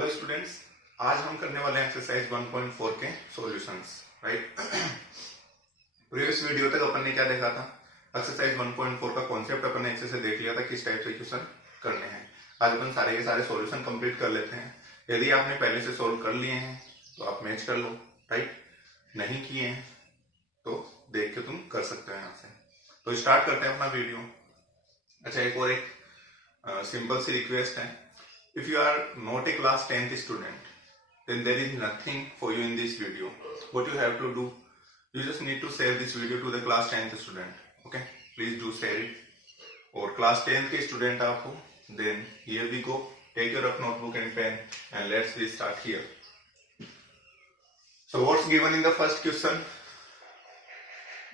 Hello students, आज हम करने वाले हैं एक्सरसाइज 1.4 के सॉल्यूशंस, राइट। प्रीवियस वीडियो तक अपन ने क्या देखा था? एक्सरसाइज 1.4 का कॉन्सेप्ट अपन ने अच्छे से देख लिया था, किस टाइप से क्वेश्चन करने हैं। आज अपन सारे के सारे सॉल्यूशन कंप्लीट कर लेते हैं। यदि आपने पहले से सॉल्व कर लिए हैं तो आप मैच कर लो, राइट। नहीं किए हैं तो देख के तुम कर सकते हो यहाँ से। तो स्टार्ट करते हैं अपना वीडियो। अच्छा, एक सिंपल सी रिक्वेस्ट है। If you are not a class 10th student, then there is nothing for you in this video. What you have to do, you just need to share this video to the class 10th student. Okay, please do share it. और class 10th के student आप हो, then here we go. Take your rough notebook and pen and let's we start here. So what's given in the first question?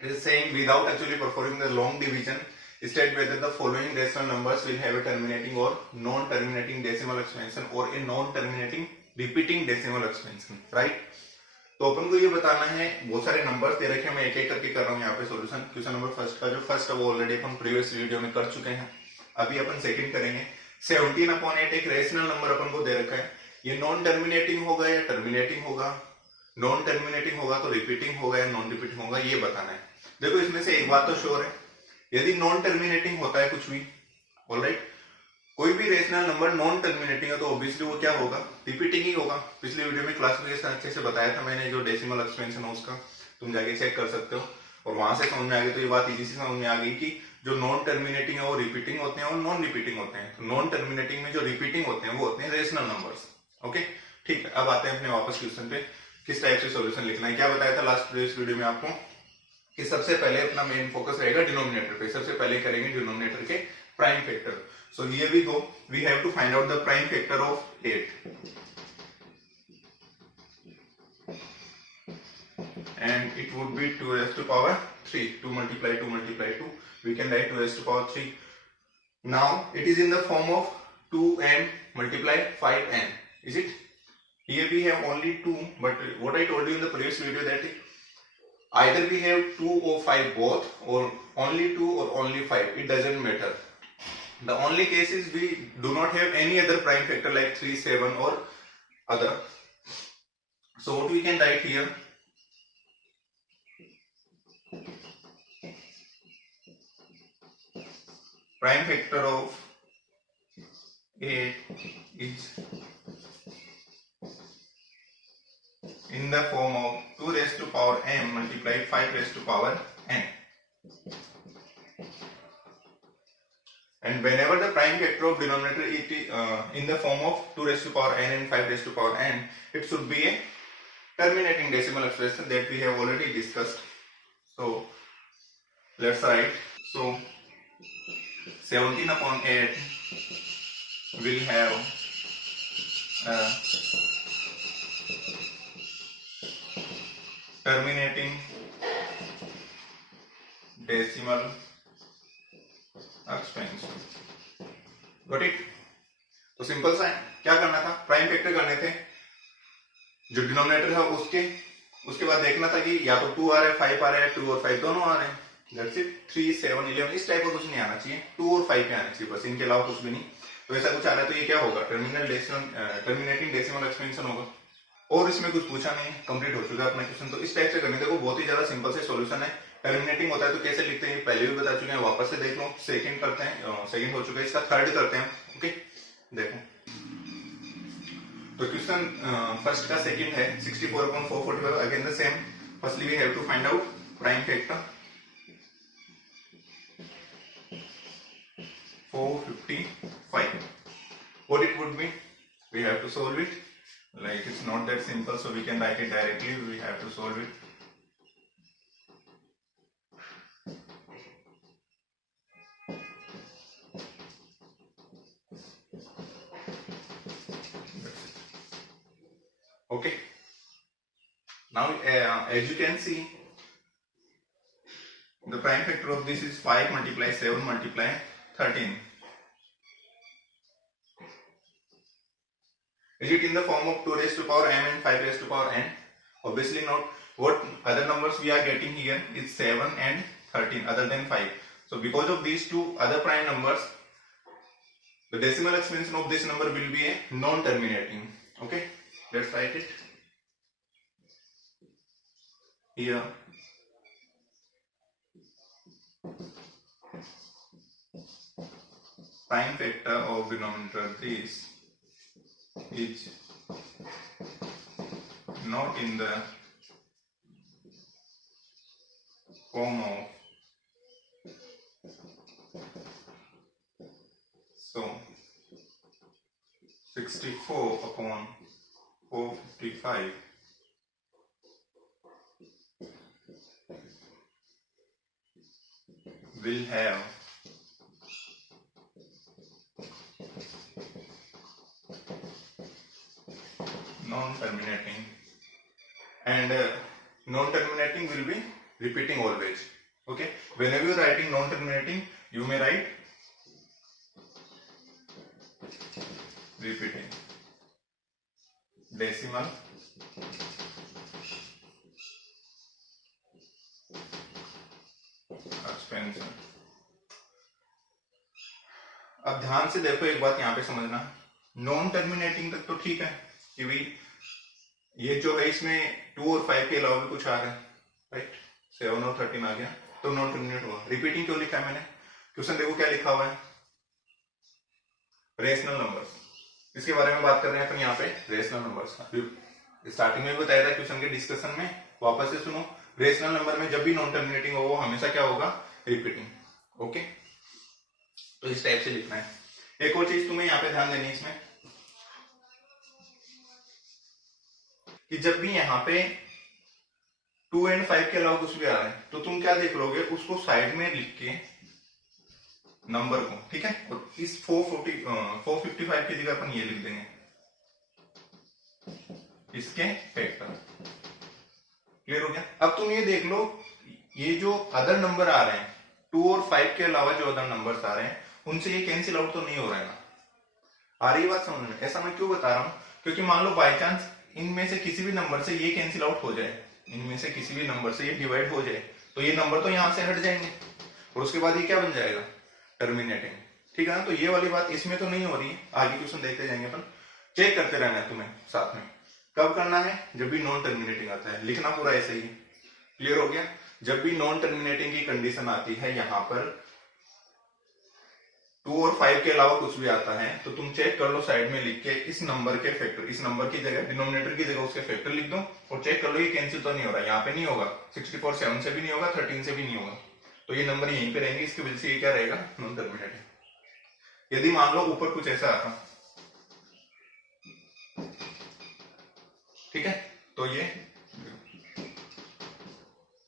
It is saying without actually performing the long division, state whether the following rational numbers will have a terminating or non-terminating decimal expansion or a non-terminating repeating decimal expansion, right? तो अपन को ये बताना है, बहुत सारे numbers they रखे हैं, मैं एक एक करके कर रहा हूँ यहाँ पे सॉल्यूशन। क्वेश्चन नंबर फर्स्ट का जो फर्स्ट है वो ऑलरेडी अपन प्रीवियस वीडियो में कर चुके हैं। अभी अपन सेकंड करेंगे। 17/8 एक रेशनल नंबर अपन को दे रखा है। ये नॉन टर्मिनेटिंग होगा या टर्मिनेटिंग होगा? नॉन टर्मिनेटिंग होगा तो रिपीटिंग होगा या नॉन रिपीटिंग होगा, ये बताना है। देखो, इसमें से एक बात तो श्योर है, यदि नॉन टर्मिनेटिंग होता है कुछ भी, ऑलराइट, कोई भी रेशनल नंबर नॉन टर्मिनेटिंग है तो ऑब्वियसली वो क्या होगा? रिपीटिंग ही होगा। पिछले वीडियो में क्लासिफिकेशन अच्छे से बताया था मैंने, जो डेसिमल एक्सपेंशन है उसका तुम जाके चेक कर सकते हो और वहां से समझ में आ गई। तो ये बात इजी से समझ में आ गई कि जो नॉन टर्मिनेटिंग है वो रिपीटिंग होते हैं और नॉन रिपीटिंग होते हैं। तो नॉन टर्मिनेटिंग में जो रिपीटिंग होते हैं वो होते हैं रेशनल नंबर्स। ओके, ठीक है। अब आते हैं अपने वापस क्वेश्चन पे, किस टाइप से सॉल्यूशन लिखना है। क्या बताया था लास्ट प्रीवियस वीडियो में आपको कि सबसे पहले अपना मेन फोकस रहेगा डिनोमिनेटर पे। सबसे पहले करेंगे डिनोमिनेटर के prime factor. So here we go, we have to find out the prime factor of 8 and it would be 2 raised to power 3. 2 multiply 2 multiply 2, we can write 2 raised to power 3. Now it is in the form of 2m multiply 5n, is it? Here we have only 2, but what I told you in the previous video that either we have 2 or 5 both, or only 2 or only 5, it doesn't matter. The only case is we do not have any other prime factor like 3, 7 or other. So what we can write here, prime factor of 8 is in the form of 2 raised to power m multiplied 5 raised to power n. And whenever the prime factor of denominator is in the form of 2 raised to power n and 5 raised to power n, it should be a terminating decimal expression that we have already discussed. So let's write. So 17/8 will have a terminating decimal expansion. Got it? तो simple सा है। क्या करना था? Prime factor करने थे। जो denominator है उसके बाद देखना था कि या तो 2 आ रहा है, 5 आ रहा है, 2 और 5 दोनों आ रहे हैं। That's it. 3, 7, 11 इस टाइप का कुछ नहीं आना चाहिए। 2 और 5 पे आना चाहिए बस, इनके अलावा कुछ भी नहीं। तो ऐसा कुछ आ रहा है तो ये क्या होगा? टर्मिनेटिंग डेसिमल एक्सपेंशन होगा। और इसमें कुछ पूछा नहीं, कंप्लीट हो चुका है अपना क्वेश्चन। तो इस टाइप से करने, देखो बहुत ही ज्यादा सिंपल से सॉल्यूशन है। टर्मिनेटिंग होता है तो कैसे लिखते हैं पहले भी बता चुके हैं, वापस से देख लो। सेकंड करते हैं, सेकंड हो चुका है, इसका थर्ड करते हैं। ओके, देखो तो क्वेश्चन फर्स्ट का सेकंड है 64/445। Again the same, firstly we have to find out prime factor 455. What it would be? We have to solve it. Like, it's not that simple, so we can write it directly. We have to solve it. Okay. Now, as you can see, the prime factor of this is 5 multiply 7 multiply 13. Is it in the form of 2 raised to power m and 5 raised to power n? Obviously not. What other numbers we are getting here is 7 and 13 other than 5. So because of these two other prime numbers, the decimal expansion of this number will be a non-terminating. Okay, let's write it here. Prime factor of denominator this is not in the form of, so 64 upon 455 will have non-terminating, and non-terminating will be repeating always. Okay, whenever you are writing non-terminating, you may write repeating decimal expansion. अब ध्यान से देखो, एक बात यहाँ पे समझना, non terminating तक तो ठीक है कि भाई ये जो है इसमें 2 और 5 के अलावा भी कुछ आ रहा है, राइट, 7 और 13 आ गया तो नॉन टर्मिनेट हुआ। रिपीटिंग क्यों लिखा है मैंने? क्वेश्चन देखो क्या लिखा हुआ है, रेशनल नंबर्स, इसके बारे में बात कर रहे हैं अपन यहाँ पे, रेशनल नंबर्स। स्टार्टिंग में भी बताया था क्वेश्चन के डिस्कशन में, वापस से सुनो, रेशनल नंबर में जब भी नॉन टर्मिनेटिंग हो वो हमेशा क्या होगा, रिपीटिंग। ओके, तो इस टाइप से लिखना है। एक और चीज तुम्हें यहाँ पे ध्यान देनी है इसमें, कि जब भी यहाँ पे 2 और 5 के अलावा कुछ भी आ रहा है तो तुम क्या देख लोगे, उसको साइड में लिख के नंबर को, ठीक है, और इस 455 की जगह अपन ये लिख देंगे, इसके फैक्टर। क्लियर हो गया? अब तुम ये देख लो, ये जो अदर नंबर आ रहे हैं 2 और 5 के अलावा जो अदर नंबर्स आ रहे हैं उनसे ये कैंसिल आउट तो नहीं हो रहा है ना? आ रही बात समझ में? ऐसा मैं क्यों बता रहा हूं, क्योंकि मान लो बाई चांस इनमें से किसी भी नंबर से ये कैंसिल आउट हो जाए, इनमें से किसी भी नंबर से ये डिवाइड हो जाए, तो ये नंबर तो यहां से हट जाएंगे और उसके बाद ये क्या बन जाएगा, टर्मिनेटिंग। ठीक है ना? तो ये वाली बात इसमें तो नहीं हो रही है, आगे क्वेश्चन देखते जाएंगे अपन, चेक करते रहना है तुम्हें साथ में। कब करना है? जब भी नॉन टर्मिनेटिंग आता है, लिखना पूरा ऐसे ही। क्लियर हो गया? जब भी नॉन टर्मिनेटिंग की कंडीशन आती है, यहां पर 2 और 5 के अलावा कुछ भी आता है, तो तुम चेक कर लो साइड में लिख के, इस नंबर के फैक्टर, इस नंबर की जगह, डिनोमिनेटर की जगह उसके फैक्टर लिख दो और चेक कर लो ये कैंसिल तो नहीं हो रहा। यहाँ पे नहीं होगा, 64 7 से भी नहीं होगा, 13 से भी नहीं होगा, तो ये नंबर यहीं पे रहेंगे, इसकी वजह से ये क्या रहेगा, नॉन टर्मिनेटिंग। यदि मान लो ऊपर कुछ ऐसा आता, ठीक है, तो ये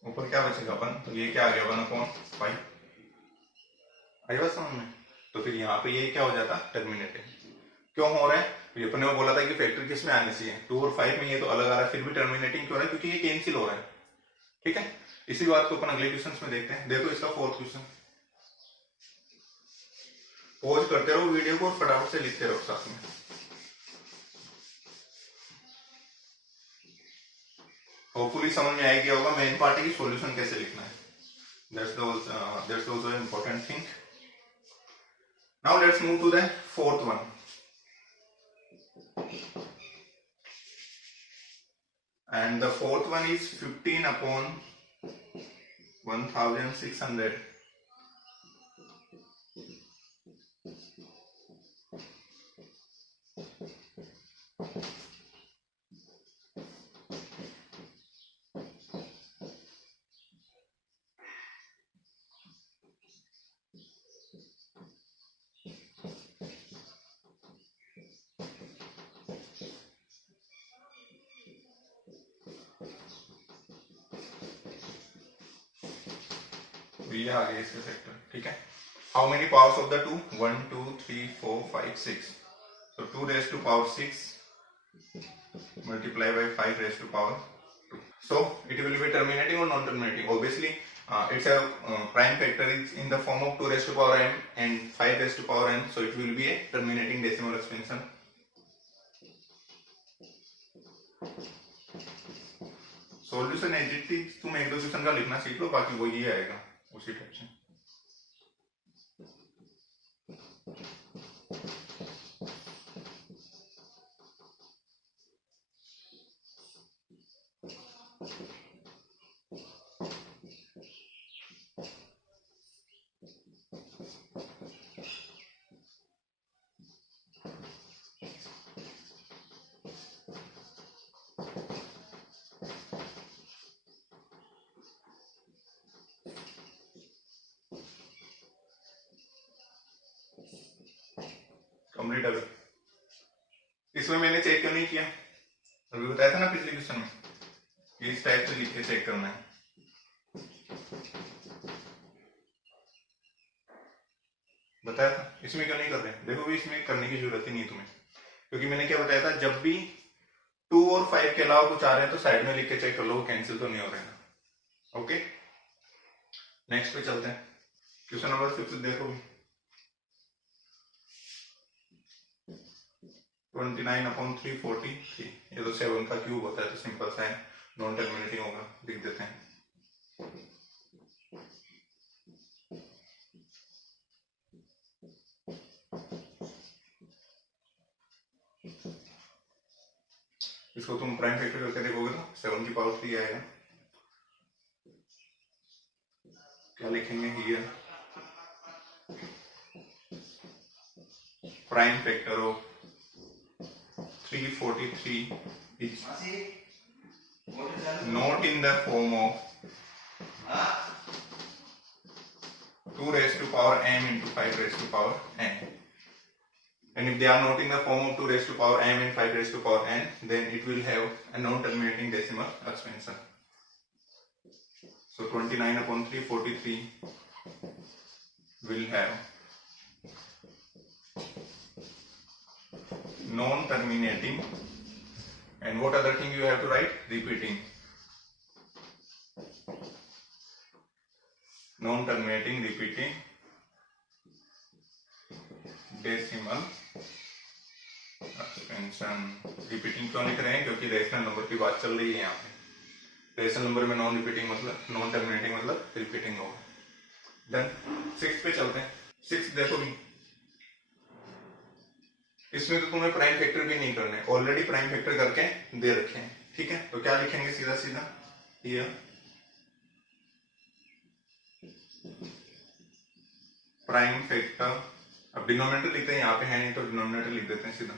ऊपर क्या बचेगा अपन, तो ये क्या आ गया 1/5, आई बात समझ में? तो फिर यहाँ पे ये क्या हो जाता, टर्मिनेटिंग। क्यों हो रहा है? तो अपने को बोला था कि फैक्टर किस में आने चाहिए, 2 और 5 में, ये तो अलग आ रहा है, फिर भी टर्मिनेटिंग क्यों हो रहा है, क्योंकि ये कैंसिल हो रहा है। ठीक है, इसी बात को अपन अगले क्वेश्चन में देखते हैं। देखो इसका 4th क्वेश्चन, पॉज करते रहो वीडियो को और फटाफट से लिखते रहो साथ में। होपफुली समझ में आ गया होगा मेन पार्ट की सॉल्यूशन कैसे लिखना है। That's also an important thing. Now let's move to the 4th one. And the 4th one is 15 upon 1600 ये आ गया इसके फैक्टर। ठीक है, how many powers of the 2? 1 2 3 4 5 6, so 2 raised to power 6 multiply by 5 raised to power 2. So it will be terminating or non-terminating. Obviously it's a prime factor is in the form of 2 raised to power m and 5 raised to power n, so it will be a terminating decimal expansion. Solution as it is तुम एक दो question का लिखना सीख लो, बाकी वही आएगा उसी टाइप से। कंप्लीट अगर इसमें मैंने चेक क्यों नहीं किया, अभी बताया था ना पिछले क्वेश्चन में, इस टाइप से लिख के चेक करना है। बताया था, इसमें क्यों नहीं कर रहे? देखो भी इसमें करने की जरूरत ही नहीं है तुम्हें, क्योंकि मैंने क्या बताया था, जब भी 2 और 5 के अलावा कुछ आ रहे हैं तो साइड में लिख के चेक कर लो, कैंसिल तो नहीं हो रहे हैं। ओके, नेक्स्ट पे चलते हैं। क्वेश्चन नंबर 6 देखो, 29/343, ये तो 7 का क्यूब होता है, तो सिंपल सा है, नॉन टर्मिनेटिंग होगा, लिख देते हैं। इसको तुम प्राइम फैक्टर करके देखोगे तो 7 की पावर 3 आएगा। क्या लिखेंगे here, prime factor of 343 is not in the form of 2 raised to power m into 5 raised to power n. And if they are not in the form of 2 raised to power m and 5 raised to power n, then it will have a non-terminating decimal expansion. So 29/343 will have non-terminating, and what other thing you have to write? Repeating. Non-terminating repeating decimal expansion. Repeating क्यों लिख रहे हैं? क्योंकि rational number की बात चल रही है यहाँ पे। रेशनल नंबर में नॉन रिपीटिंग मतलब नॉन टर्मिनेटिंग मतलब रिपीटिंग होगा। देन 6 पे चलते हैं। 6 देखो भी, इसमें तो तुम्हें प्राइम फैक्टर भी नहीं करने, ऑलरेडी प्राइम फैक्टर करके दे रखे हैं, ठीक है। तो क्या लिखेंगे सीधा सीधा, ये प्राइम फैक्टर, अब डिनोमिनेटर लिखते हैं, यहाँ पे है नहीं तो डिनोमिनेटर लिख देते हैं सीधा,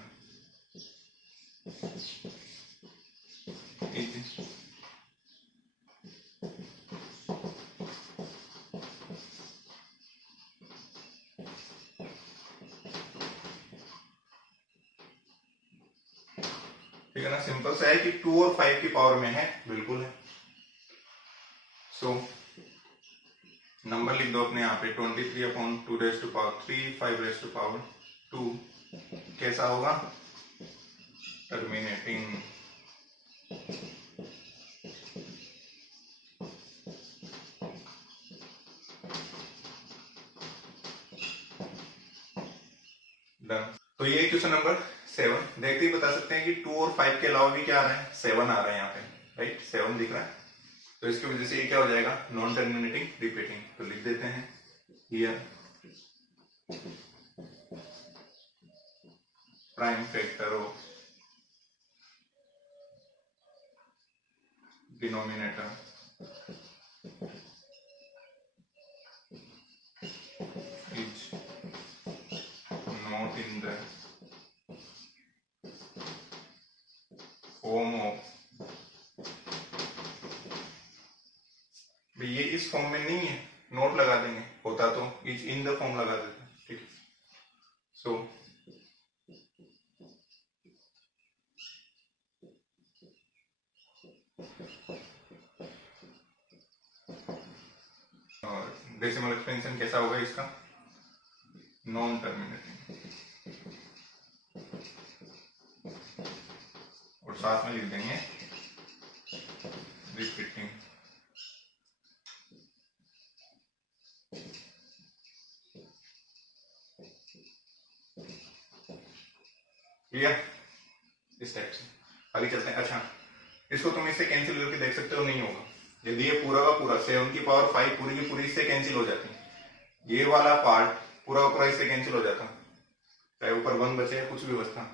ठीक है ना। सिंपल सा है कि 2 और 5 की पावर में है, बिल्कुल है। सो नंबर लिख दो अपने यहाँ पे, 23/2 raised to power 3, 5 raised to power 2, कैसा होगा? टर्मिनेटिंग। डन। तो ये क्वेश्चन नंबर 7 देखते ही बता सकते हैं कि 2 और 5 के अलावा भी क्या आ रहा है, 7 आ रहा है यहाँ पे, राइट, 7 दिख रहा है। तो इसकी वजह से ये क्या हो जाएगा, नॉन टर्मिनेटिंग रिपीटिंग। तो लिख देते हैं here prime factor of denominator is not in the form of, ये इस फॉर्म में नहीं है, नोट लगा देंगे, होता तो इज इन द फॉर्म लगा देते हैं, ठीक है। सो डेसिमल एक्सपेंशन कैसा होगा इसका, नॉन टर्मिनेटिंग, और साथ में लिख देंगे रिपीटिंग। क्लियर, इस टाइप से आगे चलते हैं। अच्छा, इसको तुम इससे कैंसिल करके देख सकते हो, नहीं होगा। यदि ये पूरा का पूरा 7 की पावर 5 पूरी की पूरी इससे कैंसिल हो जाती है, ये वाला पार्ट पूरा का पूरा इससे कैंसिल हो जाता, चाहे ऊपर 1 बचे या कुछ भी बचता,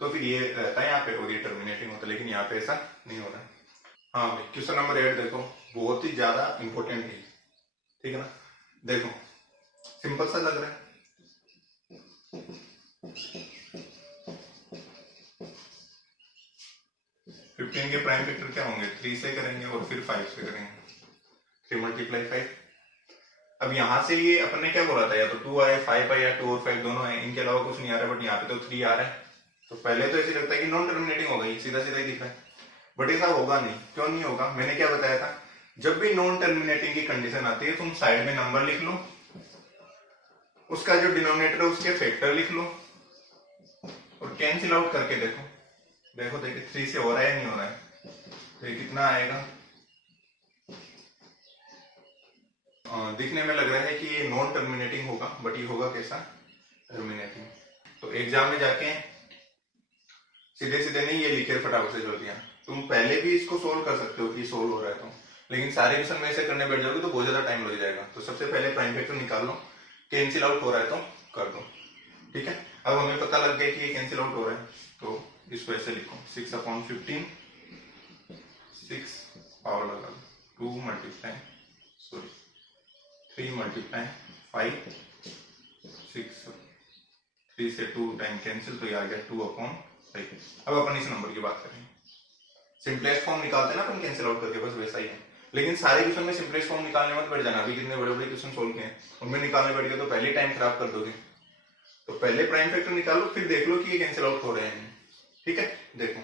तो फिर ये रहता है यहाँ पे और ये टर्मिनेटिंग होता है, लेकिन यहाँ पे ऐसा नहीं हो रहा है। हाँ भाई, क्वेश्चन नंबर 8 देखो, बहुत ही ज्यादा इंपॉर्टेंट है, ठीक है ना। देखो सिंपल सा लग रहा है, 15 के प्राइम फैक्टर क्या होंगे, 3 से करेंगे और फिर 5 से करेंगे, 3 × 5। अब यहाँ से ये अपन ने क्या बोला था, या तो 2 आए 5 आए या 2 और 5 दोनों आए, इनके अलावा कुछ नहीं आ रहा, बट यहाँ पे तो 3 आ रहा है। तो पहले तो ऐसे लगता है कि नॉन टर्मिनेटिंग होगा, ये सीधा सीधा ही दिख रहा है, बट ऐसा होगा नहीं। क्यों नहीं होगा? मैंने क्या बताया था, जब भी नॉन टर्मिनेटिंग की कंडीशन आती है तुम साइड में नंबर लिख लो, उसका जो डिनोमिनेटर है उसके फैक्टर लिख लो और कैंसिल आउट करके देखो। देखो देखिए 3 से हो रहा है या नहीं हो रहा है, तो ये कितना आएगा। दिखने में लग रहा है कि ये नॉन टर्मिनेटिंग होगा, बट ये होगा कैसा, टर्मिनेटिंग। तो एग्जाम में जाके सीधे सीधे नहीं ये लिखे फटाफट से जोड़ दिया, तुम पहले भी इसको सोल्व कर सकते हो कि सोल्व हो रहा है तो, लेकिन सारे क्वेश्चन में ऐसे करने बैठ जाओगे तो बहुत ज्यादा टाइम लग जाएगा। तो सबसे पहले प्राइम फैक्टर निकाल लो, कैंसिल आउट हो रहा है तो कर दो, ठीक है। अब हमें पता लग गया कि ये कैंसिल आउट हो रहा है, तो इसको ऐसे लिखो 6/15, 6 पावर लगा 2 मल्टीप्लाई 3 मल्टीप्लाई 5, 6, 3 से 2 टाइम कैंसिल, तो ये आ गया 2/5। अब अपन इस नंबर की बात करें, सिंपलेस्ट फॉर्म निकालते हैं ना अपन कैंसिल आउट करके, बस वैसा ही है। लेकिन सारे क्वेश्चन में सिंपलेस्ट फॉर्म निकालने मत बैठ जाना, अभी कितने बड़े बड़े क्वेश्चन सोल्व किए उनमें निकालने बैठ गए तो पहले टाइम खराब कर दोगे। तो पहले प्राइम फैक्टर निकालो, फिर देख लो कि ये कैंसिल आउट हो रहे हैं, ठीक है। देखो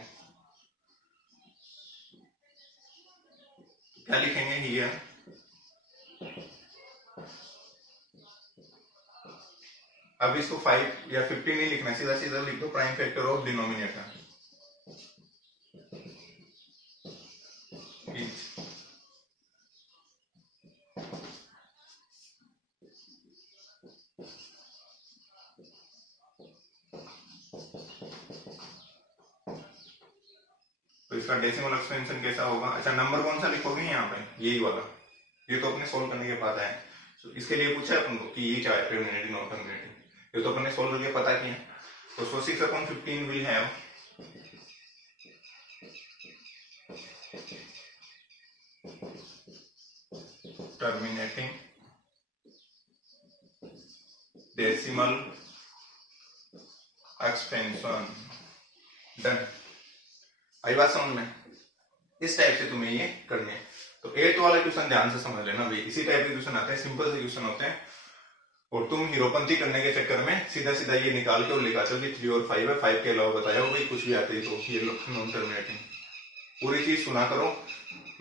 क्या लिखेंगे, हियर अब इसको 5 या 15 नहीं लिखना, सीधा सीधा लिख दो prime factor of denominator is. तो इसका डेसिमल एक्सपेंशन कैसा होगा? अच्छा, नंबर कौन सा लिखोगे यहाँ पे, यही वाला, ये तो अपने सोल्व करने के बाद आए। तो इसके लिए पूछा है अपन को कि ये क्या है, टर्मिनेटिंग नॉन टर्मिनेटिंग, ये तो अपन ने सोल्व करके पता किया। तो 6/15 will have terminating decimal expansion. Done. आई बात समझ में? इस टाइप से तुम्हें ये करने है। तो 8 वाला क्वेश्चन ध्यान से समझ लेना भाई, इसी टाइप के क्वेश्चन आते हैं, सिंपल से क्वेश्चन होते हैं, और तुम हीरोपंती करने के चक्कर में सीधा सीधा ये निकाल के और लिखाते हो कि 3 और 5 है, 5 के अलावा बताया हो भाई कुछ भी आते ही तो ये नॉन टर्मिनेटिंग। पूरी चीज सुना करो,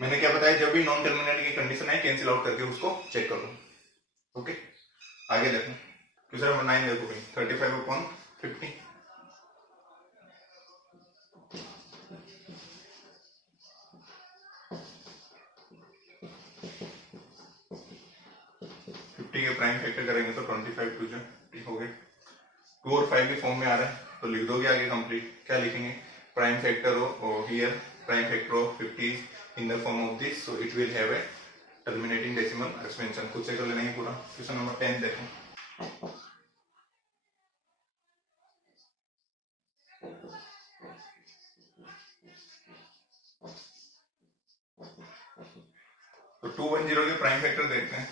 मैंने क्या बताया, जब भी नॉन टर्मिनेटिंग की कंडीशन है कैंसिल आउट करके उसको चेक करो। ओके, आगे देखो क्वेश्चन नंबर 9 देखो भाई, 35/50 50 के प्राइम फैक्टर करेंगे तो 25 2 हो गए। 2 और 5 के फॉर्म में आ रहा है तो लिख दोगे आगे कंप्लीट। क्या लिखेंगे, prime factor of here prime factor of 50 in the form of this, so it will have a terminating decimal expansion. खुद से कर लेना है पूरा। क्वेश्चन नंबर 10 देखो, तो 210 के प्राइम फैक्टर देखते हैं।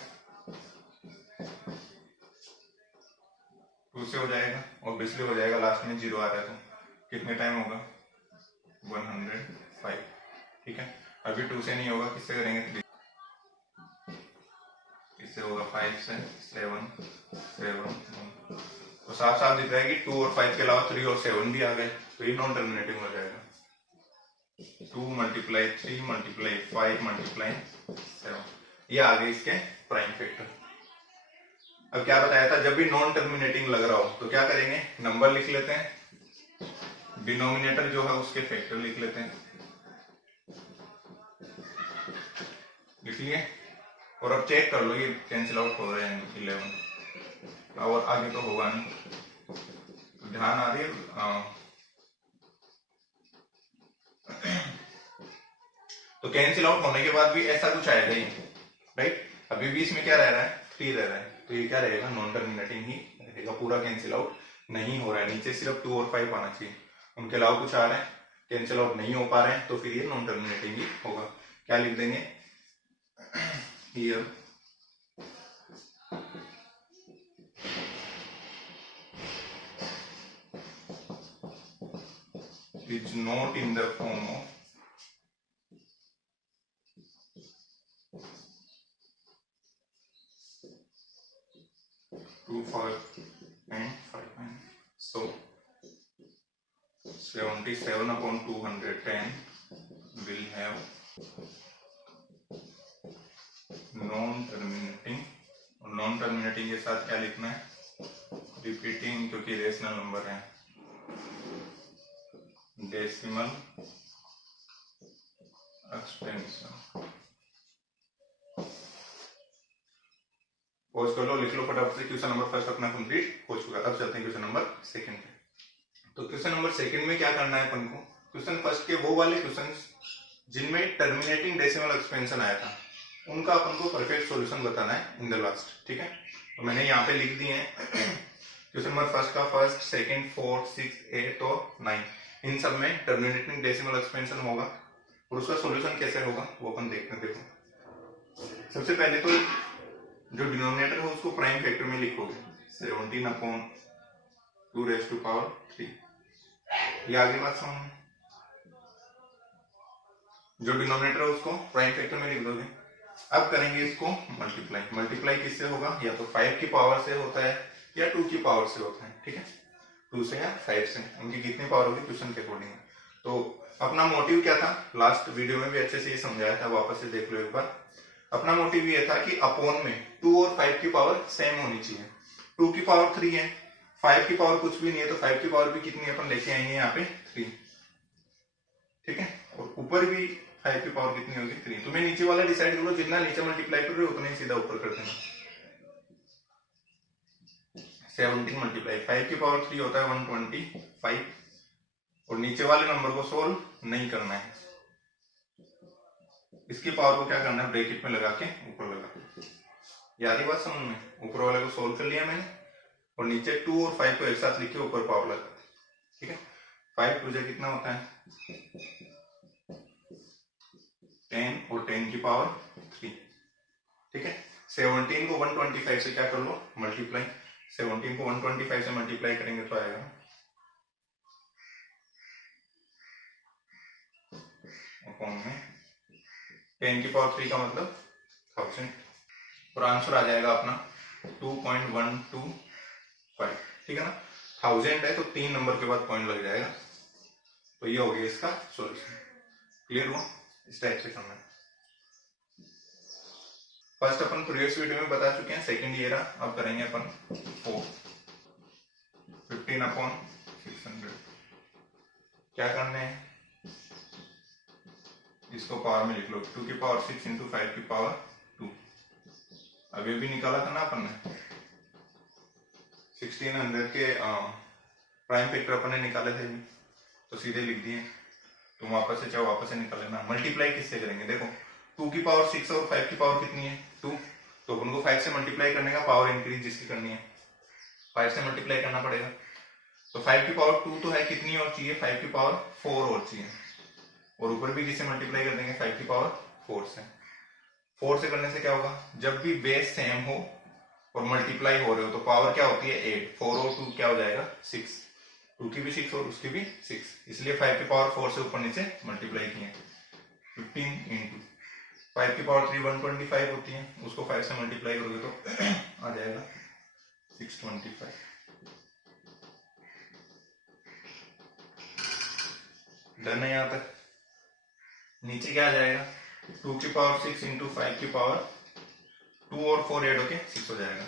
2 से हो जाएगा, ऑब्वियसली हो जाएगा, लास्ट में 0 आ रहा है तो कितने टाइम होगा, 105, ठीक है। अभी 2 से नहीं होगा, किससे करेंगे, इससे होगा 5 से 7 7 तो साफ साफ दिख रहा है कि 2 और 5 के अलावा 3 और 7 भी आ गए, तो ये नॉन टर्मिनेटिंग हो जाएगा। 2 मल्टीप्लाई 3 मल्टीप्लाई 5 मल्टीप्लाई 7, ये आ गए इसके प्राइम फैक्टर। अब क्या बताया था, जब भी नॉन टर्मिनेटिंग लग रहा हो तो क्या करेंगे, नंबर लिख लेते हैं, डिनोमिनेटर जो है उसके फैक्टर लिख लेते हैं, लिख लिए। और अब चेक कर लो ये कैंसिल आउट हो रहे हैं 11, और आगे तो होगा नहीं, तो ध्यान आ रही है। तो कैंसिल आउट होने के बाद भी ऐसा कुछ आएगा ही, राइट। अभी भी इसमें क्या रह रहा है, 3 रह रहा है, तो ये क्या रहेगा, नॉन टर्मिनेटिंग ही रहेगा, पूरा कैंसिल आउट नहीं हो रहा है। नीचे सिर्फ 2 और 5 आना चाहिए, उनके अलावा कुछ आ रहा है, कैंसिल आउट नहीं हो पा रहे हैं, तो फिर ये नॉन टर्मिनेटिंग ही होगा। क्या लिख देंगे, here is not in the form of So 77 upon 210 will have non terminating, और नॉन टर्मिनेटिंग के साथ क्या लिखना है, रिपीटिंग, क्योंकि रेशनल नंबर है, डेसिमल एक्सपेंशन। पोज कर लो, लिख लो फटाफट से। क्वेश्चन नंबर फर्स्ट अपना कंप्लीट हो चुका। अब चलते हैं क्वेश्चन नंबर सेकंड पे। तो क्वेश्चन नंबर सेकंड में क्या करना है अपन को, क्वेश्चन फर्स्ट के वो वाले क्वेश्चन जिनमें टर्मिनेटिंग डेसिमल एक्सपेंशन आया था उनका अपन को परफेक्ट सॉल्यूशन बताना है इन द लास्ट। ठीक है, तो मैंने यहाँ पे लिख दिए हैं क्वेश्चन नंबर फर्स्ट का first, second, fourth, six, eight और 9, इन सब में टर्मिनेटिंग डेसिमल एक्सपेंशन होगा और उसका सॉल्यूशन कैसे होगा वो अपन देखते हैं। देखो सबसे पहले तो जो डिनोमिनेटर है उसको प्राइम फैक्टर में लिखोगे, 17 अपॉन 2 रेज़ टू पावर 3। ये आगे बात समझ में, जो डिनोमिनेटर है उसको प्राइम फैक्टर में लिख दोगे। अब करेंगे इसको मल्टीप्लाई। मल्टीप्लाई किससे होगा, या तो 5 की पावर से होता है या 2 की पावर से होता है। ठीक है, 2 से या 5 से, उनकी कितनी पावर होगी क्वेश्चन के अकॉर्डिंग। तो अपना मोटिव क्या था, लास्ट वीडियो में भी अच्छे से ये समझाया था, वापस से देख लो एक बार। अपना मोटिव ये था कि अपॉन में 2 और 5 की पावर सेम होनी चाहिए। 2 की पावर 3 है, 5 की पावर कुछ भी नहीं है, तो 5 की पावर भी कितनी अपन लेके आएंगे यहाँ पे 3। ठीक है, और ऊपर भी 5 की पावर कितनी होगी 3। तुम्हें नीचे वाला डिसाइड कर लो, जितना नीचे मल्टीप्लाई कर रहे हो उतना ही सीधा ऊपर कर देना। 17 मल्टीप्लाई 5 की पावर 3 होता है 125, और नीचे वाले नंबर को सोल्व नहीं करना है, इसकी पावर को क्या करना है ब्रैकेट में लगा के ऊपर लगा। याद ही बात समझ में, ऊपर वाले को सोल्व कर लिया मैंने और नीचे 2 और 5 को एक साथ लिख के ऊपर पावर लगा। ठीक है, 5 टू कितना होता है 10 और 10 की पावर 3। ठीक है, 17 को 125 से क्या कर लो मल्टीप्लाई। 17 को 125 से मल्टीप्लाई करेंगे तो आएगा अपॉन में 10 की पावर 3 का मतलब 1000, और आंसर आ जाएगा अपना 2.125। ठीक है ना, 1000 है तो 3 नंबर के बाद पॉइंट लग जाएगा। तो ये हो गया इसका सॉल्यूशन। क्लियर हुआ, इस टाइप से करना है। फर्स्ट अपन प्रीवियस वीडियो में बता चुके हैं, सेकंड ये रहा। अब करेंगे अपन 4, 15 अपॉन 600। क्या करने हैं, इसको पावर में लिख लो, 2 की पावर 6 इंटू 5 की पावर 2। अब ये भी निकाला था ना अपन ने, 1600 के प्राइम फैक्टर अपन ने निकाले थे, तो सीधे लिख दिए। तुम वापस से चाहो वापस से निकाल लेना। मल्टीप्लाई किससे करेंगे, देखो 2 की पावर 6 और 5 की पावर कितनी है 2, तो अपन को 5 से मल्टीप्लाई करने का, पावर इंक्रीज जिसकी करनी है 5 से मल्टीप्लाई करना पड़ेगा। तो 5 की पावर 2 तो है, कितनी और चाहिए 5 की पावर 4 और चाहिए, और ऊपर भी किससे मल्टीप्लाई कर देंगे 5 की पावर 4 से। 4 से करने से क्या होगा, जब भी बेस सेम हो और मल्टीप्लाई हो रहे हो तो पावर क्या होती है 8, 4 और 2 क्या हो जाएगा 6, 2 की भी 6 और उसकी भी 6, इसलिए 5 की पावर 4 से ऊपर नीचे मल्टीप्लाई किए। 15 इंटू 5 की पावर 3 125 होती है, उसको 5 से मल्टीप्लाई करोगे तो आ जाएगा 625। डन है यहाँ तक। नीचे क्या आ जाएगा, 2 की पावर 6 इंटू 5 की पावर 2 और 4 ऐड होके 6 हो जाएगा।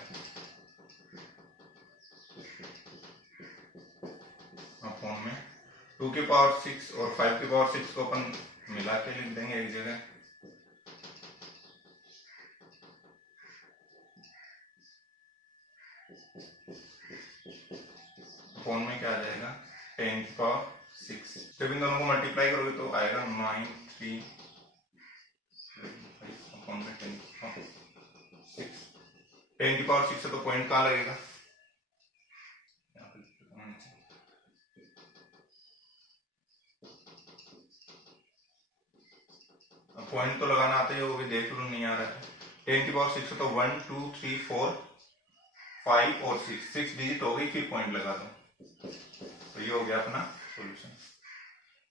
अपॉन में 2 की पावर 6 और 5 की पावर 6 को अपन मिला के लिख देंगे एक जगह। अपॉन में क्या आ जाएगा 10 की पावर 6। जब इन दोनों को मल्टीप्लाई करोगे तो आएगा 9 3 अपॉन में 10 की पावर 6। 10 की पावर 6 से तो पॉइंट कहाँ लगेगा, पॉइंट तो लगाना आता ही होगा, देख लो नहीं आ रहा है। 10 की पावर 6 तो 1 2 3 4 5 और 6 डिजिट हो गई, फिर पॉइंट लगा दो, तो ये हो गया अपना सॉल्यूशन।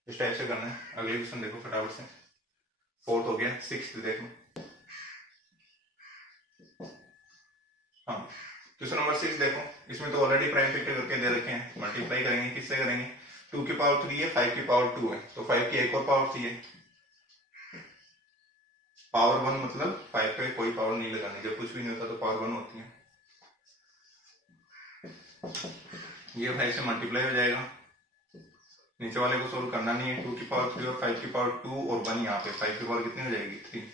इस टाइप से करना है। अगले क्वेश्चन देखो फटाफट से, 4th हो गया, 6th देखो। हाँ, क्वेश्चन नंबर 6 देखो, इसमें तो ऑलरेडी प्राइम फैक्टर करके दे रखे हैं, मल्टीप्लाई करेंगे, किससे करेंगे, 2 की पावर 3 है, 5 की पावर 2 है, तो 5 की एक और पावर 3 है, पावर 1 मतलब 5 पे कोई पावर नहीं लगानी, जब कुछ भी नहीं होता तो पावर 1 होती है। ये 5 से मल्टीप्लाई हो जाएगा, नीचे वाले को सोल्व करना नहीं है, 2 की पावर 3 और 5 की पावर 2 और 1 यहाँ पे, 5 की पावर कितनी हो जाएगी, 3।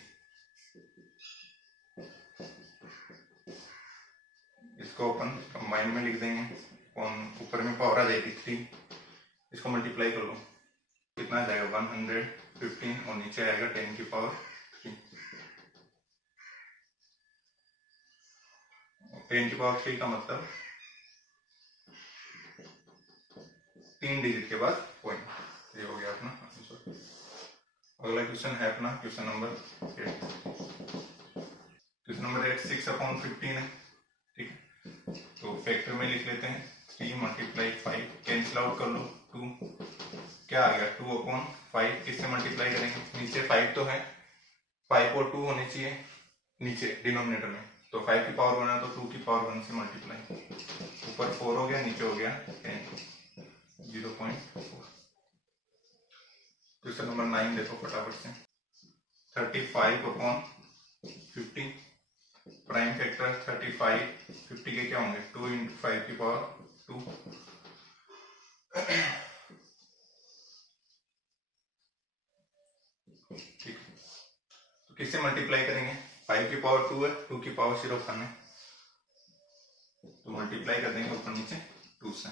इसको अपन कंबाइन में लिख देंगे, ऊपर में पावर आ जाएगी 3, इसको मल्टीप्लाई कर लो, कितना आ जाएगा 115 और नीचे आएगा 10 की पावर 3। 10 की पावर 3 का मतलब 3 डिजिट के बाद पॉइंट, ये हो गया अपना आंसर। अगला क्वेश्चन है अपना क्वेश्चन नंबर 8। क्वेश्चन नंबर 8 6/15 है, ठीक है, तो फैक्टर में लिख लेते हैं, 3 × 5, कैंसिल आउट कर लो, 2, क्या आ गया 2/5, किससे मल्टीप्लाई करेंगे, नीचे 5 तो है, 5 और 2 होने चाहिए नीचे डिनोमिनेटर में, तो 5 की पावर 1 है तो 2 की पावर 1 से मल्टीप्लाई, ऊपर 4 हो गया, नीचे हो गया 10, 0.4। क्वेश्चन नंबर 9 देखो फटाफट से, 35/50, प्राइम फैक्टर 35, 50 के क्या होंगे, 2 × 5 की पावर 2, ठीक, तो किससे मल्टीप्लाई करेंगे, 5 की पावर 2 है, 2 की पावर सिर्फ 1 है, तो मल्टीप्लाई कर देंगे ऊपर नीचे 2 से,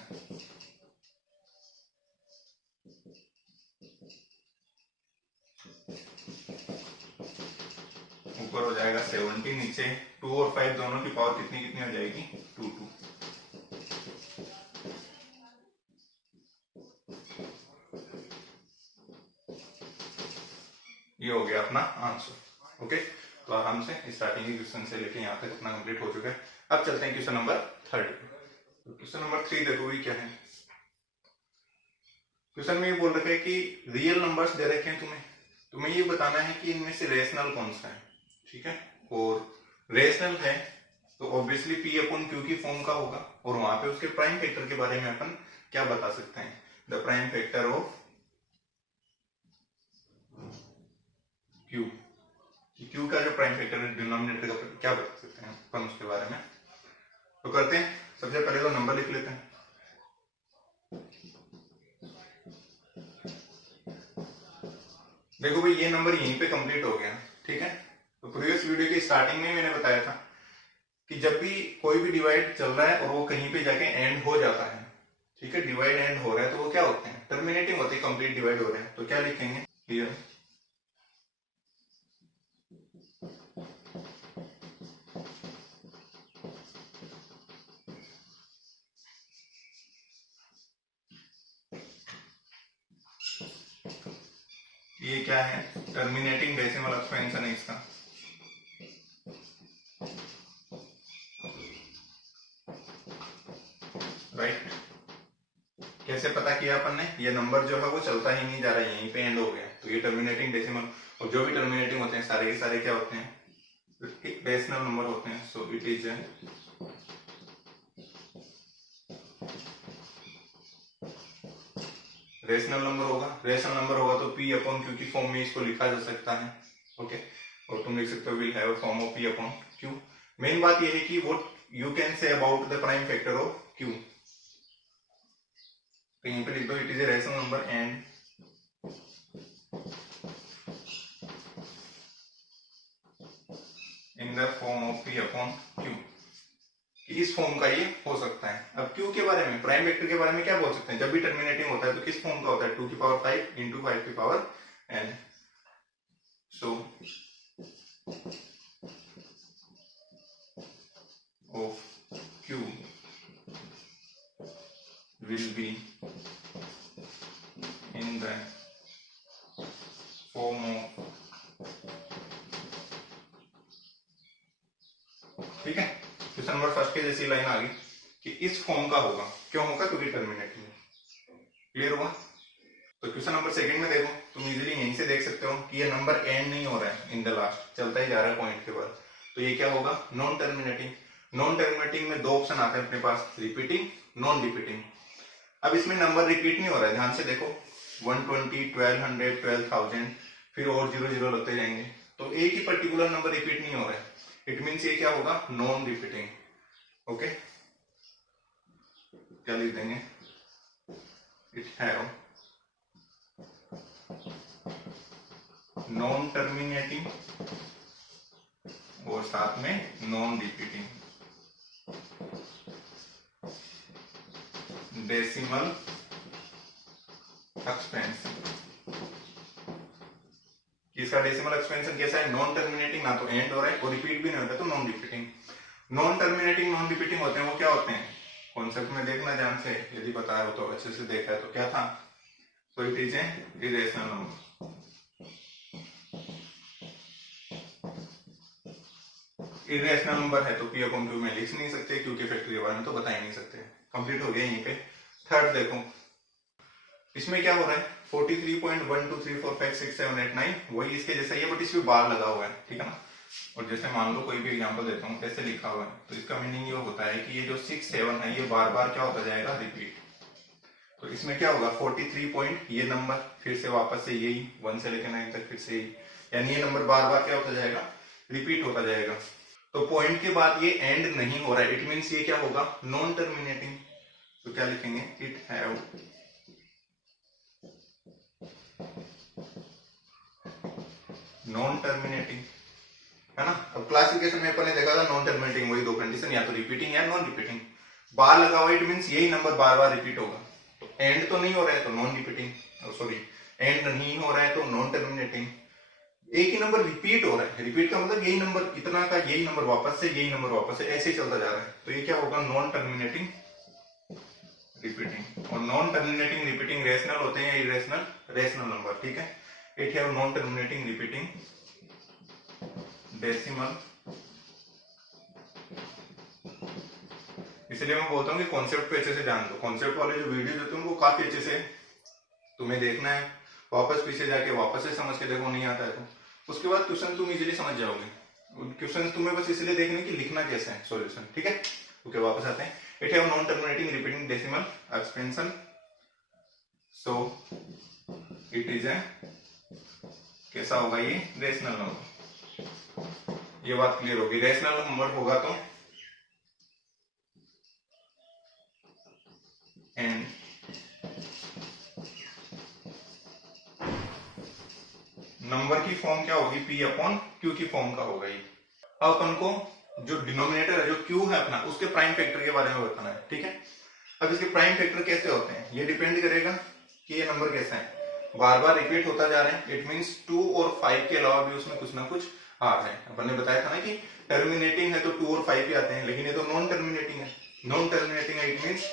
ऊपर हो जाएगा 70, नीचे 2 और 5 दोनों की पावर कितनी कितनी हो जाएगी, 2 2। ये हो गया अपना आंसर। ओके, तो आराम से स्टार्टिंग के क्वेश्चन से लेके यहाँ तक अपना कंप्लीट हो चुका है। अब चलते हैं क्वेश्चन नंबर 30। तो क्वेश्चन नंबर 3 देखो भी क्या है। क्वेश्चन में ये बोल रखा है कि रियल नंबर्स दे रखे हैं तुम्हें ये बताना है कि इनमें से रेशनल कौन सा है, ठीक है, और रेशनल है तो ऑब्वियसली P/Q की फॉर्म का होगा, और वहां पे उसके प्राइम फैक्टर के बारे में अपन क्या बता सकते हैं, the prime factor of Q, Q का जो प्राइम फैक्टर है डिनोमिनेटर का क्या बता सकते हैं अपन उसके बारे में। तो करते हैं, सबसे पहले तो नंबर लिख लेते हैं। देखो भाई ये नंबर यहीं पे कंप्लीट हो गया, ठीक है। तो प्रीवियस वीडियो की स्टार्टिंग में मैंने बताया था कि जब भी कोई भी डिवाइड चल रहा है और वो कहीं पे जाके एंड हो जाता है, ठीक है, डिवाइड एंड हो रहा है, तो वो क्या होते हैं, टर्मिनेटिंग होते हैं, कंप्लीट डिवाइड हो रहे हैं, तो क्या लिखेंगे हियर ये क्या है, टर्मिनेटिंग डेसिमल एक्सपेंशन है इसका, राइट। कैसे पता किया अपन ने, ये नंबर जो है वो चलता ही नहीं जा रहा है, यहीं पे एंड हो गया, तो ये टर्मिनेटिंग डेसिमल, और जो भी टर्मिनेटिंग होते हैं सारे के सारे क्या होते हैं, रेशनल नंबर होते हैं। So it is rational number होगा तो P/Q की फॉर्म में इसको लिखा जा सकता है, ओके, और तुम लिख सकते हो will have a form of P/Q। Main बात ये है कि what you can say about the prime factor of Q, तो यहीं पे लिख दो it is a rational number and in the form of P/Q, इस फॉर्म का ये हो सकता है। अब Q के बारे में, प्राइम वेक्टर के बारे में क्या बोल सकते हैं, जब भी टर्मिनेटिंग होता है तो किस फॉर्म का होता है, 2 की पावर 5 इंटू 5 की power n। So of Q will be in the form of, ठीक है, क्वेश्चन नंबर फर्स्ट के जैसी लाइन आ गई कि इस फॉर्म का होगा, क्यों होगा, क्योंकि टर्मिनेटिंग है। क्लियर हुआ। तो क्वेश्चन नंबर सेकंड में देखो, तुम इजीली यहीं से देख सकते हो कि ये नंबर एंड नहीं हो रहा है इन द लास्ट, चलता ही जा रहा है पॉइंट के बाद, तो ये क्या होगा, नॉन टर्मिनेटिंग। नॉन टर्मिनेटिंग में दो ऑप्शन आते हैं अपने पास, रिपीटिंग, नॉन रिपीटिंग। अब इसमें नंबर रिपीट नहीं हो रहा है, ध्यान से देखो 120, 1200, 12,000, फिर और 0 0 लगते जाएंगे, तो एक ही पर्टिकुलर नंबर रिपीट नहीं हो रहा है। इट मीन्स ये क्या होगा, नॉन रिपीटिंग। ओके, क्या लिख देंगे, इट हैव नॉन टर्मिनेटिंग और साथ में नॉन रिपीटिंग डेसिमल एक्सपेंशन। इसका डेसिमल एक्सपेंशन कैसा है, नॉन टर्मिनेटिंग, ना तो एंड हो रहा है और रिपीट भी नहीं होता, तो non repeating. Non terminating non repeating होते हैं, वो क्या होते हैं, कॉन्सेप्ट में देखना ध्यान से, यदि बताया हो तो अच्छे से देखा है तो क्या था, तो it is a irrational number. Irrational number है तो पी अपॉन क्यू में लिख नहीं सकते, क्योंकि फैक्टर के बारे में तो बता ही नहीं सकते। कंप्लीट हो गया यहीं पे। थर्ड देखो, इसमें क्या हो रहा है, 43.123456789 वही इसके जैसा ही है, बट इसमें बार लगा हुआ है, ठीक है ना। और जैसे मान लो कोई भी एग्जांपल देता हूँ, ऐसे लिखा हुआ है, तो इसका मीनिंग ये होता है कि ये जो 6 7 है ये बार बार क्या होता जाएगा, रिपीट। तो इसमें क्या होगा, 43 पॉइंट ये नंबर, फिर से वापस से यही 1 से लेकर 9 तक फिर से यही, यानी ये नंबर बार बार क्या होता जाएगा, रिपीट होता जाएगा। तो पॉइंट के बाद ये एंड नहीं हो रहा है, इट मीन्स ये क्या होगा, नॉन टर्मिनेटिंग। तो क्या लिखेंगे, इट हैव नॉन टर्मिनेटिंग, है ना। अब क्लासिफिकेशन में अपन ने देखा था नॉन टर्मिनेटिंग, वही दो कंडीशन, या तो रिपीटिंग या नॉन रिपीटिंग। बार लगा हुआ, इट मीन्स यही नंबर बार बार रिपीट होगा। तो एंड तो नहीं हो रहा है तो नॉन रिपीटिंग, सॉरी एंड नहीं हो रहा है तो नॉन टर्मिनेटिंग। एक ही नंबर रिपीट हो रहा है, रिपीट का मतलब यही नंबर, इतना का यही नंबर वापस से, यही नंबर वापस से, ऐसे ही चलता जा रहा है, तो ये क्या होगा, नॉन टर्मिनेटिंग रिपीटिंग। और नॉन टर्मिनेटिंग रिपीटिंग रेशनल होते हैं या इरेशनल, रेशनल नंबर, ठीक है। It have non terminating repeating decimal. इसलिए मैं बोलता हूँ कि कॉन्सेप्ट पे अच्छे से ध्यान दो, कॉन्सेप्ट वाले जो वीडियोस होते हैं उनको काफी अच्छे से तुम्हें देखना है, वापस पीछे जाके वापस से समझ के देखो, नहीं आता है तो उसके बाद क्वेश्चन तुम इजीली समझ जाओगे। क्वेश्चन तुम्हें बस इसलिए देखने की लिखना कैसे है सॉल्यूशन, ठीक है। ओके, वापस आते हैं। It have non terminating repeating decimal expansion, so it is a, कैसा होगा ये, रेशनल नंबर। ये बात क्लियर होगी, रेशनल नंबर होगा तो एंड नंबर की फॉर्म क्या होगी, पी अपॉन क्यू की फॉर्म का होगा ये। अब अपन को जो डिनोमिनेटर है, जो क्यू है अपना, उसके प्राइम फैक्टर के बारे में बताना है, ठीक है। अब इसके प्राइम फैक्टर कैसे होते हैं, ये डिपेंड करेगा कि ये नंबर कैसा है, बार बार रिपीट होता जा रहा है, इट मीन्स 2 और 5 के अलावा भी उसमें कुछ ना कुछ आ रहे हैं। अपन ने बताया था ना कि टर्मिनेटिंग है तो 2 और 5 ही आते हैं, लेकिन ये तो नॉन टर्मिनेटिंग है। नॉन टर्मिनेटिंग है, इट मीन्स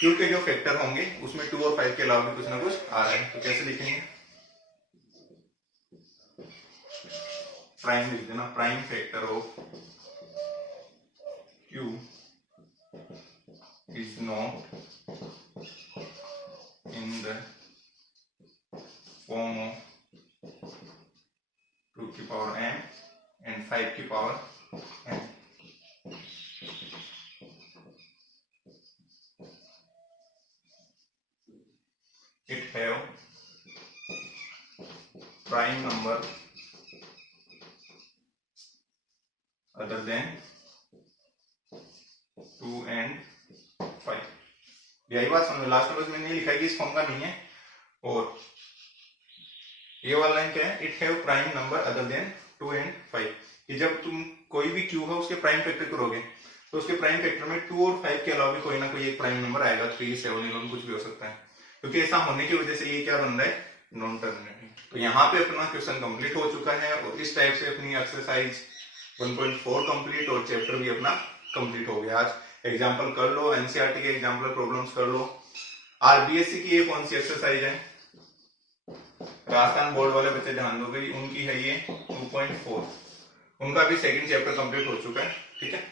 क्यू के जो फैक्टर होंगे उसमें 2 और 5 के अलावा भी कुछ ना कुछ आ रहा है। तो कैसे लिखेंगे, प्राइम लिख देना, prime factor of Q is not in the form of 2 की पावर m एंड 5 की power m। It have prime number other than 2 and 5। यही बात समझो, लास्ट में मैंने लिखा है कि इस फॉर्म का नहीं है। और ये वाला लाइन क्या है, it have prime number other than 2 and 5, कि जब तुम कोई भी क्यू है उसके प्राइम फैक्टर करोगे तो उसके प्राइम फैक्टर में 2 और 5 के अलावा भी कोई ना कोई एक प्राइम नंबर आएगा, 3 7 11 कुछ भी हो सकता है, क्योंकि ऐसा होने की वजह से ये क्या बन रहा है, नॉन टर्मिनेटिंग। तो यहाँ पे अपना क्वेश्चन कंप्लीट हो चुका है, और इस टाइप से अपनी एक्सरसाइज 1.4 कंप्लीट और चैप्टर भी अपना कंप्लीट हो गया। आज एग्जांपल कर लो, एनसीईआरटी के एग्जांपल प्रॉब्लम्स कर लो। आरबीएससी की ये कौन सी एक्सरसाइज है, राजस्थान बोर्ड वाले बच्चे ध्यान दोगे, उनकी है ये 2.4, उनका भी सेकंड चैप्टर कंप्लीट हो चुका है, ठीक है।